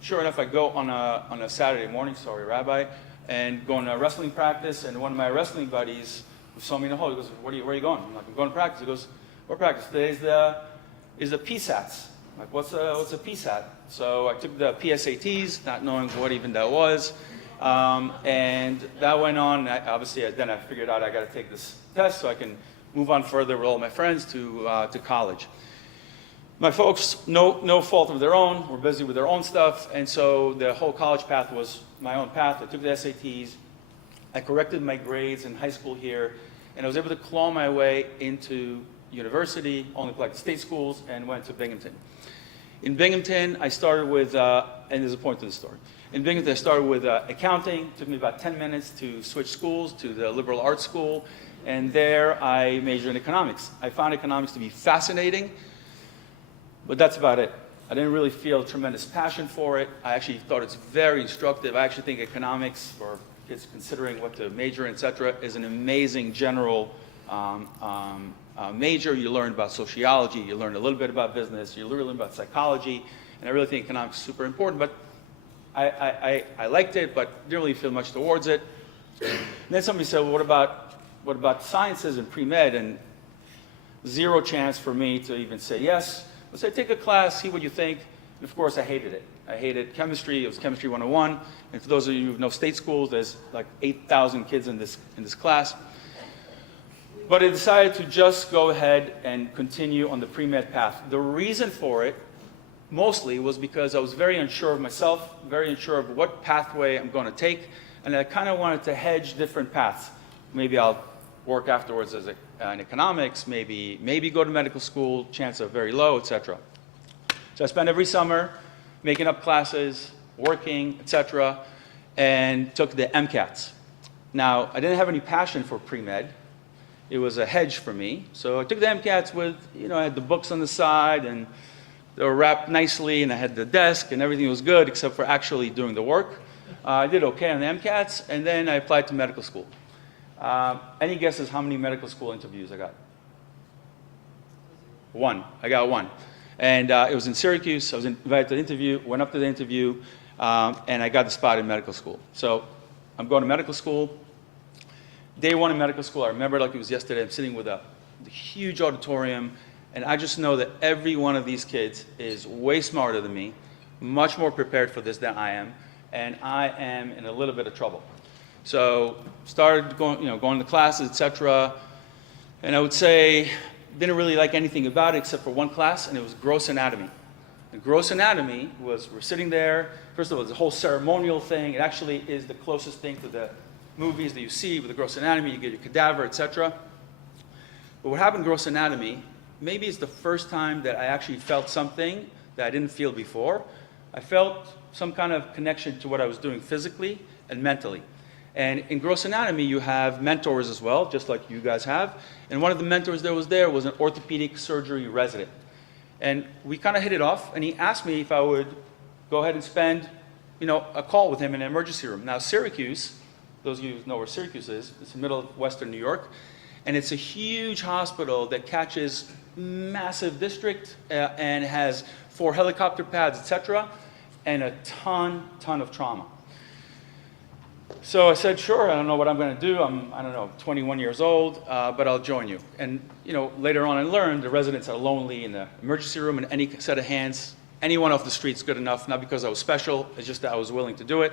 sure enough, I go on a Saturday morning, sorry, Rabbi, and going to wrestling practice, and one of my wrestling buddies who saw me in the hall, he goes, where are you going? I'm like, I'm going to practice. He goes, what practice? Today's is the PSATs. I'm like, what's a PSAT? So I took the PSATs, not knowing what even that was. And that went on. Obviously, then I figured out I got to take this test so I can move on further with all my friends to college. My folks, no fault of their own, were busy with their own stuff, and so the whole college path was my own path. I took the SATs. I corrected my grades in high school here, and I was able to claw my way into university, only applied to state schools, and went to Binghamton. In Binghamton, I started with, and there's a point to the story. In Binghamton, I started with accounting. It took me about 10 minutes to switch schools to the liberal arts school, and there I majored in economics. I found economics to be fascinating, but that's about it. I didn't really feel tremendous passion for it. I actually thought it's very instructive. I actually think economics, for kids considering what to major in, et cetera, is an amazing general major. You learn about sociology, you learn a little bit about business, you learn about psychology, and I really think economics is super important. But I liked it, but didn't really feel much towards it. And then somebody said, well, what about sciences and pre-med? And zero chance for me to even say yes. I said, take a class, see what you think. And of course, I hated it. I hated chemistry. It was Chemistry 101. And for those of you who know state schools, there's like 8,000 kids in this class. But I decided to just go ahead and continue on the pre-med path. The reason for it mostly was because I was very unsure of myself, very unsure of what pathway I'm going to take, and I kind of wanted to hedge different paths. Maybe I'll work afterwards as in economics, maybe go to medical school, chances are very low, etc. So I spent every summer making up classes, working, etc., and took the MCATs. Now, I didn't have any passion for pre-med. It was a hedge for me. So I took the MCATs with, I had the books on the side, and they were wrapped nicely, and I had the desk, and everything was good except for actually doing the work. I did okay on the MCATs, and then I applied to medical school. Any guesses how many medical school interviews I got? One. I got one. And it was in Syracuse. I was invited to the interview, went up to the interview, and I got the spot in medical school. So I'm going to medical school. Day one in medical school, I remember like it was yesterday. I'm sitting with a huge auditorium, and I just know that every one of these kids is way smarter than me, much more prepared for this than I am, and I am in a little bit of trouble. So started going to classes, etc. And I would say didn't really like anything about it except for one class, and it was gross anatomy. And gross anatomy was we're sitting there. First of all, it's a whole ceremonial thing. It actually is the closest thing to the movies that you see with the gross anatomy. You get your cadaver, etc. But what happened in gross anatomy, maybe it's the first time that I actually felt something that I didn't feel before. I felt some kind of connection to what I was doing physically and mentally. And in gross anatomy, you have mentors as well, just like you guys have. And one of the mentors that was there was an orthopedic surgery resident. And we kind of hit it off, and he asked me if I would go ahead and spend, a call with him in an emergency room. Now, Syracuse, those of you who know where Syracuse is, it's the middle of western New York, and it's a huge hospital that catches massive district and has 4 helicopter pads, etc., and a ton of trauma. So I said, sure, I don't know what I'm going to do. I'm, 21 years old, but I'll join you. And, later on I learned the residents are lonely in the emergency room, and any set of hands, anyone off the street's good enough, not because I was special, it's just that I was willing to do it.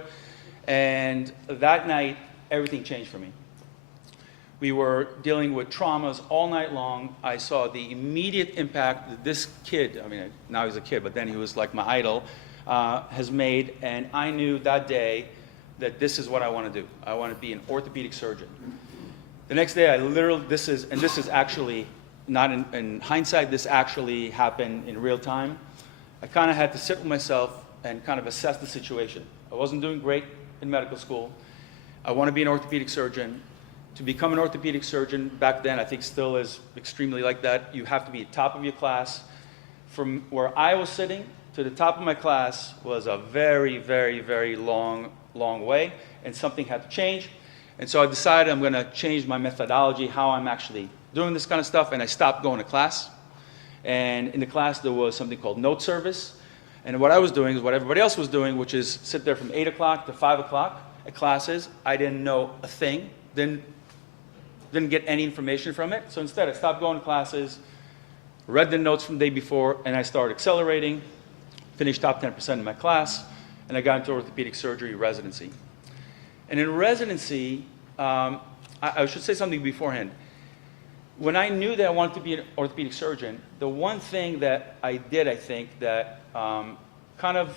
And that night, everything changed for me. We were dealing with traumas all night long. I saw the immediate impact that this kid, now he's a kid, but then he was like my idol, has made, and I knew that day that this is what I want to do. I want to be an orthopedic surgeon. The next day, this is actually, not in hindsight, this actually happened in real time. I kind of had to sit with myself and kind of assess the situation. I wasn't doing great in medical school. I want to be an orthopedic surgeon. To become an orthopedic surgeon back then, I think still is extremely like that. You have to be at the top of your class. From where I was sitting to the top of my class was a very, very, very long way, and something had to change. And so I decided I'm going to change my methodology, how I'm actually doing this kind of stuff, and I stopped going to class. And in the class, there was something called note service. And what I was doing is what everybody else was doing, which is sit there from 8 o'clock to 5 o'clock at classes. I didn't know a thing, didn't get any information from it. So instead, I stopped going to classes, read the notes from the day before, and I started accelerating, finished top 10% in my class, and I got into orthopedic surgery residency. And in residency, I should say something beforehand. When I knew that I wanted to be an orthopedic surgeon, the one thing that I did, I think, that kind of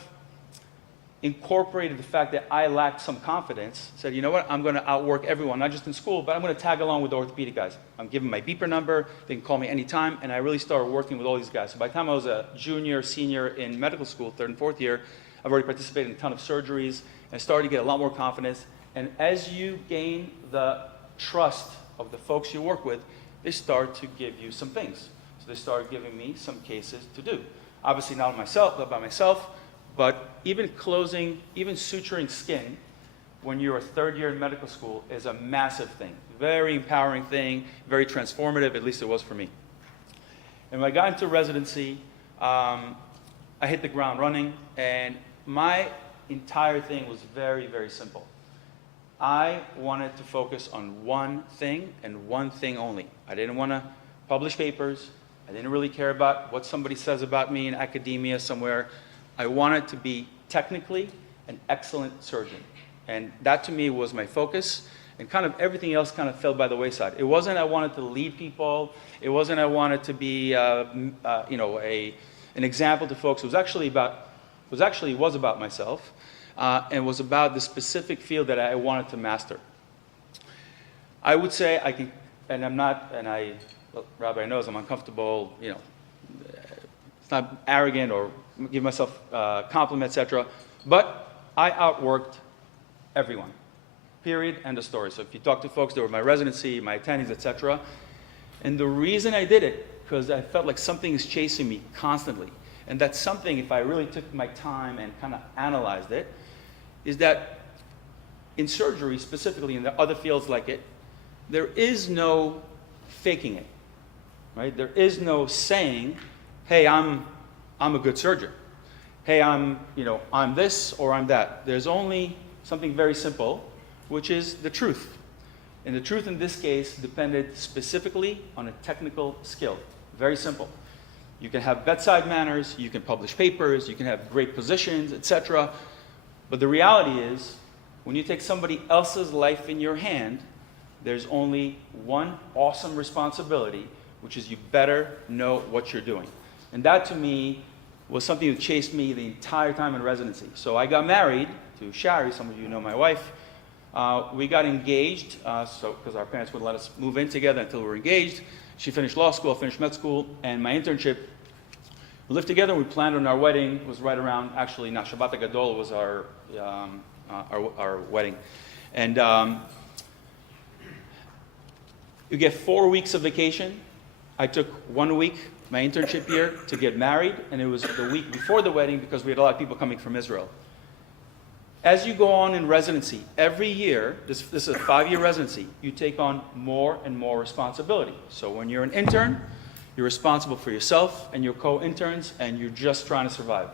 incorporated the fact that I lacked some confidence, said, you know what, I'm going to outwork everyone, not just in school, but I'm going to tag along with the orthopedic guys. I'm giving my beeper number, they can call me anytime, and I really started working with all these guys. So by the time I was a junior, senior in medical school, 3rd and 4th year, I've already participated in a ton of surgeries, and I started to get a lot more confidence. And as you gain the trust of the folks you work with, they start to give you some things. So they started giving me some cases to do. Obviously not by myself, but even suturing skin when you're a 3rd year in medical school is a massive thing. Very empowering thing, very transformative, at least it was for me. And when I got into residency, I hit the ground running, and my entire thing was very, very simple. I wanted to focus on one thing and one thing only. I didn't want to publish papers. I didn't really care about what somebody says about me in academia somewhere. I wanted to be technically an excellent surgeon. And that to me was my focus, and kind of everything else kind of fell by the wayside. It wasn't I wanted to lead people. It wasn't I wanted to be, an example to folks. It was actually about myself, and was about the specific field that I wanted to master. I would say I can, and I'm not, and Rabbi knows I'm uncomfortable, it's not arrogant or give myself compliments, etc. But I outworked everyone, period, end of story. So if you talk to folks that were my residency, my attendings, etc. And the reason I did it, because I felt like something is chasing me constantly. And that's something, if I really took my time and kind of analyzed it, is that in surgery, specifically in the other fields like it, there is no faking it, right? There is no saying, hey, I'm a good surgeon. Hey, I'm this or I'm that. There's only something very simple, which is the truth. And the truth in this case depended specifically on a technical skill. Very simple. You can have bedside manners, you can publish papers, you can have great positions, etc. But the reality is, when you take somebody else's life in your hand, there's only one awesome responsibility, which is you better know what you're doing. And that to me was something that chased me the entire time in residency. So I got married to Shari, some of you know my wife. We got engaged, because our parents wouldn't let us move in together until we were engaged. She finished law school, finished med school, and my internship. We lived together. We planned on our wedding. It was right around, actually, not Shabbat HaGadol was our wedding. And you get 4 weeks of vacation. I took 1 week, my internship year, to get married, and it was the week before the wedding because we had a lot of people coming from Israel. As you go on in residency, every year, this is a 5-year residency, you take on more and more responsibility. So when you're an intern, you're responsible for yourself and your co-interns, and you're just trying to survive.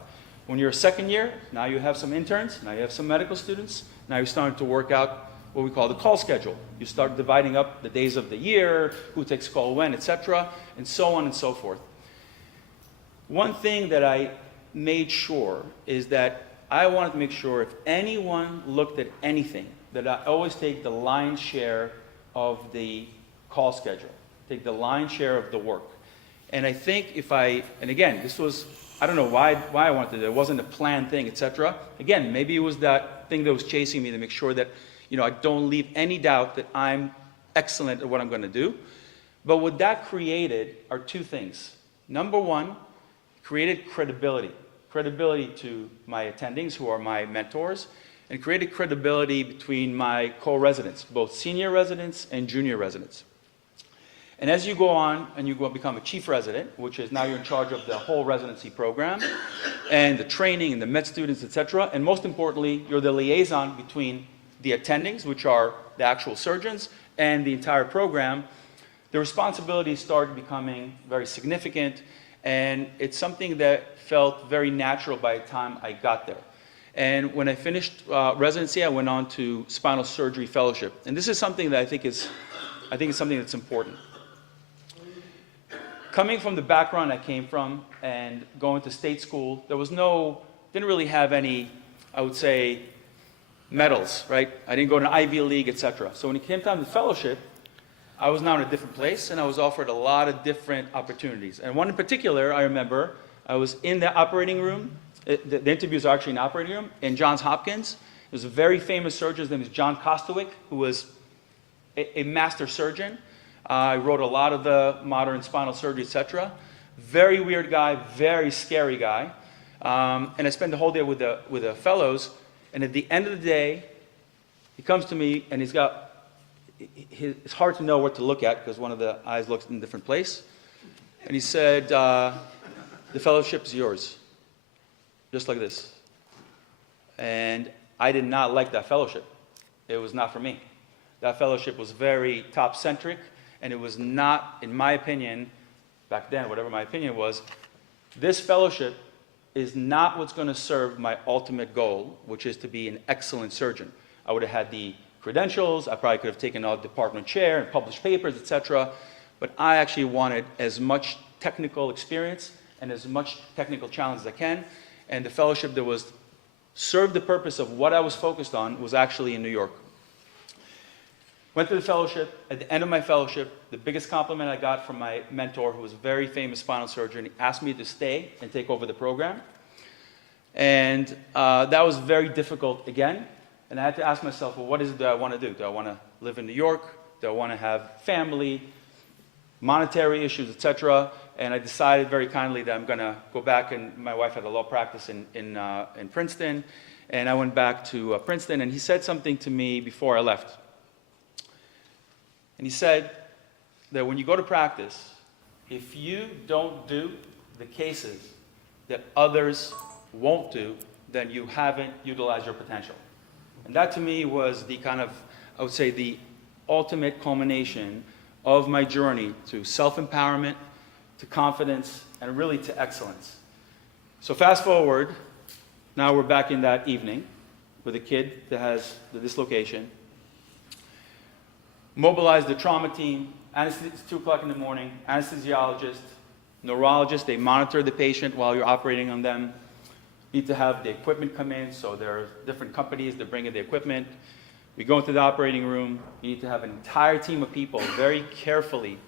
When you're a second year, now you have some interns, now you have some medical students, now you're starting to work out what we call the call schedule. You start dividing up the days of the year, who takes call when, etc., and so on and so forth. One thing that I made sure is that I wanted to make sure if anyone looked at anything, that I always take the lion's share of the call schedule, take the lion's share of the work. And I think and again, this was, I don't know why I wanted to do it. It wasn't a planned thing, etc. Again, maybe it was that thing that was chasing me to make sure that, I don't leave any doubt that I'm excellent at what I'm going to do. But what that created are two things. Number one, created credibility. Credibility to my attendings, who are my mentors, and created credibility between my co-residents, both senior residents and junior residents. And as you go on and you become a chief resident, which is now you're in charge of the whole residency program, and the training and the med students, etc., and most importantly, you're the liaison between the attendings, which are the actual surgeons, and the entire program, the responsibilities started becoming very significant, and it's something that felt very natural by the time I got there. And when I finished residency, I went on to spinal surgery fellowship. And this is something that I think is something that's important. Coming from the background I came from and going to state school, didn't really have any, I would say, medals, right? I didn't go to an Ivy League, etc. So when it came time to fellowship, I was now in a different place, and I was offered a lot of different opportunities. And one in particular, I remember, I was in the operating room. The interviews are actually in the operating room in Johns Hopkins. There's a very famous surgeon. His name is John Kostowick, who was a master surgeon. I wrote a lot of the modern spinal surgery, etc. Very weird guy, very scary guy. And I spent the whole day with the fellows. And at the end of the day, he comes to me, and it's hard to know what to look at because one of the eyes looks in a different place. And he said, the fellowship is yours. Just like this. And I did not like that fellowship. It was not for me. That fellowship was very top-centric, and it was not, in my opinion, back then, whatever my opinion was, this fellowship is not what's going to serve my ultimate goal, which is to be an excellent surgeon. I would have had the credentials. I probably could have taken a department chair and published papers, etc. But I actually wanted as much technical experience and as much technical challenge as I can. And the fellowship that was served the purpose of what I was focused on was actually in New York. Went to the fellowship. At the end of my fellowship, the biggest compliment I got from my mentor, who was a very famous spinal surgeon, he asked me to stay and take over the program. And that was very difficult again. And I had to ask myself, well, what is it that I want to do? Do I want to live in New York? Do I want to have family, monetary issues, etc.? And I decided very kindly that I'm going to go back, and my wife had a law practice in Princeton, and I went back to Princeton, and he said something to me before I left. And he said that when you go to practice, if you don't do the cases that others won't do, then you haven't utilized your potential. And that to me was the kind of, I would say, the ultimate culmination of my journey to self-empowerment, to confidence, and really to excellence. So fast forward, now we're back in that evening with a kid that has the dislocation. Mobilized the trauma team, it's 2 o'clock in the morning, anesthesiologist, neurologist, they monitor the patient while you're operating on them. Need to have the equipment come in, so there are different companies that bring in the equipment. We go into the operating room, you need to have an entire team of people very carefully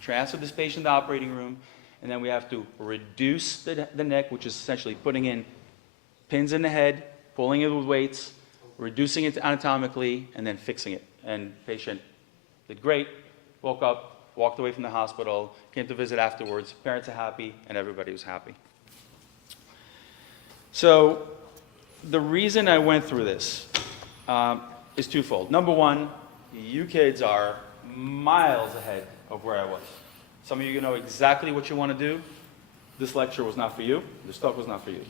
transfer this patient to the operating room, and then we have to reduce the neck, which is essentially putting in pins in the head, pulling it with weights, reducing it anatomically, and then fixing it. And patient did great, woke up, walked away from the hospital, came to visit afterwards, parents are happy, and everybody was happy. So the reason I went through this is twofold. Number one, you kids are miles ahead of where I was. Some of you know exactly what you want to do. This lecture was not for you. This talk was not for you.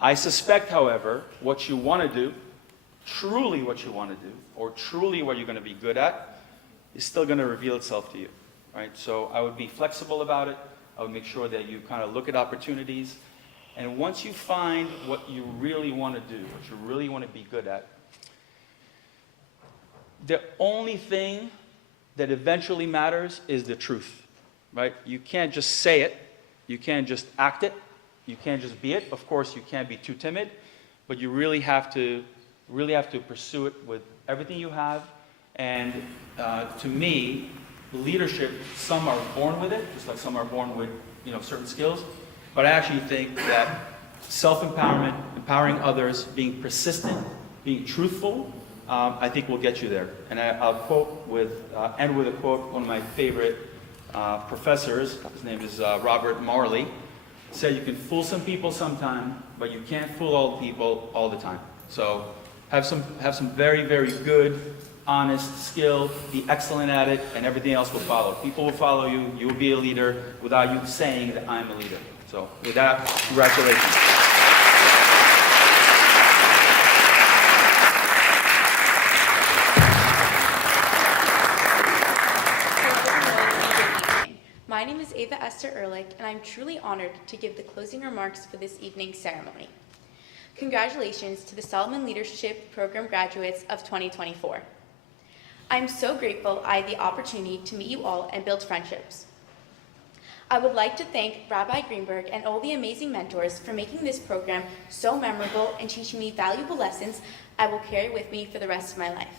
I suspect, however, what you want to do, truly what you want to do, or truly what you're going to be good at, is still going to reveal itself to you. Right? So I would be flexible about it. I would make sure that you kind of look at opportunities. And once you find what you really want to do, what you really want to be good at, the only thing that eventually matters is the truth, right? You can't just say it. You can't just act it. You can't just be it. Of course, you can't be too timid, but you really have to pursue it with everything you have. And to me, leadership, some are born with it, just like some are born with certain skills. But I actually think that self-empowerment, empowering others, being persistent, being truthful, I think will get you there. And I'll end with a quote, one of my favorite professors, his name is Robert Marley, said you can fool some people sometime, but you can't fool all the people all the time. So have some very, very good, honest skill, be excellent at it, and everything else will follow. People will follow you, you will be a leader without you saying that I'm a leader. So with that, congratulations. My name is Ava Esther Ehrlich, and I'm truly honored to give the closing remarks for this evening's ceremony. Congratulations to the Solomon Leadership Program graduates of 2024. I'm so grateful I had the opportunity to meet you all and build friendships. I would like to thank Rabbi Greenberg and all the amazing mentors for making this program so memorable and teaching me valuable lessons I will carry with me for the rest of my life.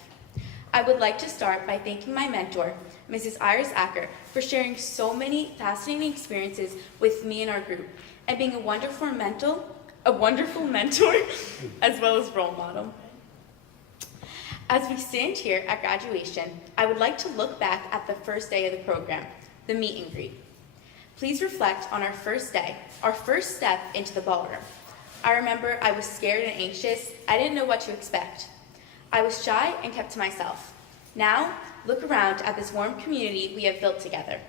I would like to start by thanking my mentor, Mrs. Iris Acker, for sharing so many fascinating experiences with me and our group, and being a wonderful mentor, as well as role model. As we stand here at graduation, I would like to look back at the first day of the program, the meet and greet. Please reflect on our first day, our first step into the ballroom. I remember I was scared and anxious. I didn't know what to expect. I was shy and kept to myself. Now, look around at this warm community we have built together.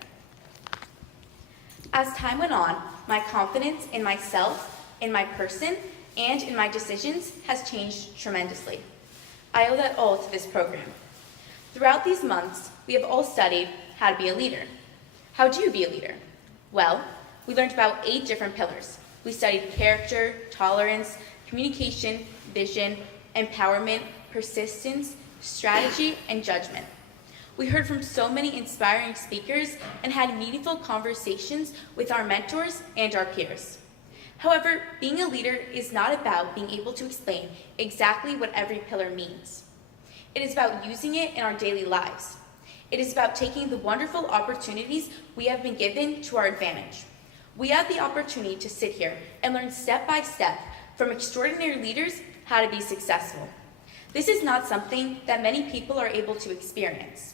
As time went on, my confidence in myself, in my person, and in my decisions has changed tremendously. I owe that all to this program. Throughout these months, we have all studied how to be a leader. How do you be a leader? Well, we learned about 8 different pillars. We studied character, tolerance, communication, vision, empowerment, persistence, strategy, and judgment. We heard from so many inspiring speakers and had meaningful conversations with our mentors and our peers. However, being a leader is not about being able to explain exactly what every pillar means. It is about using it in our daily lives. It is about taking the wonderful opportunities we have been given to our advantage. We have the opportunity to sit here and learn step by step from extraordinary leaders how to be successful. This is not something that many people are able to experience.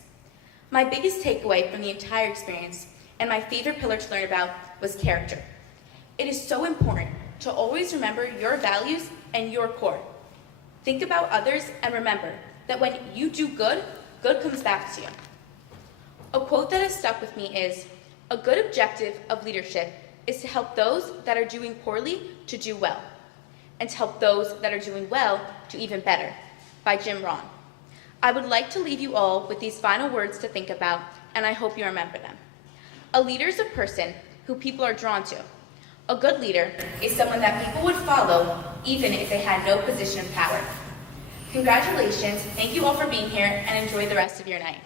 My biggest takeaway from the entire experience, and my favorite pillar to learn about, was character. It is so important to always remember your values and your core. Think about others and remember that when you do good, good comes back to you. A quote that has stuck with me is, "A good objective of leadership is to help those that are doing poorly to do well, and to help those that are doing well to even better," by Jim Rohn. I would like to leave you all with these final words to think about, and I hope you remember them. A leader is a person who people are drawn to. A good leader is someone that people would follow even if they had no position of power. Congratulations, thank you all for being here, and enjoy the rest of your night.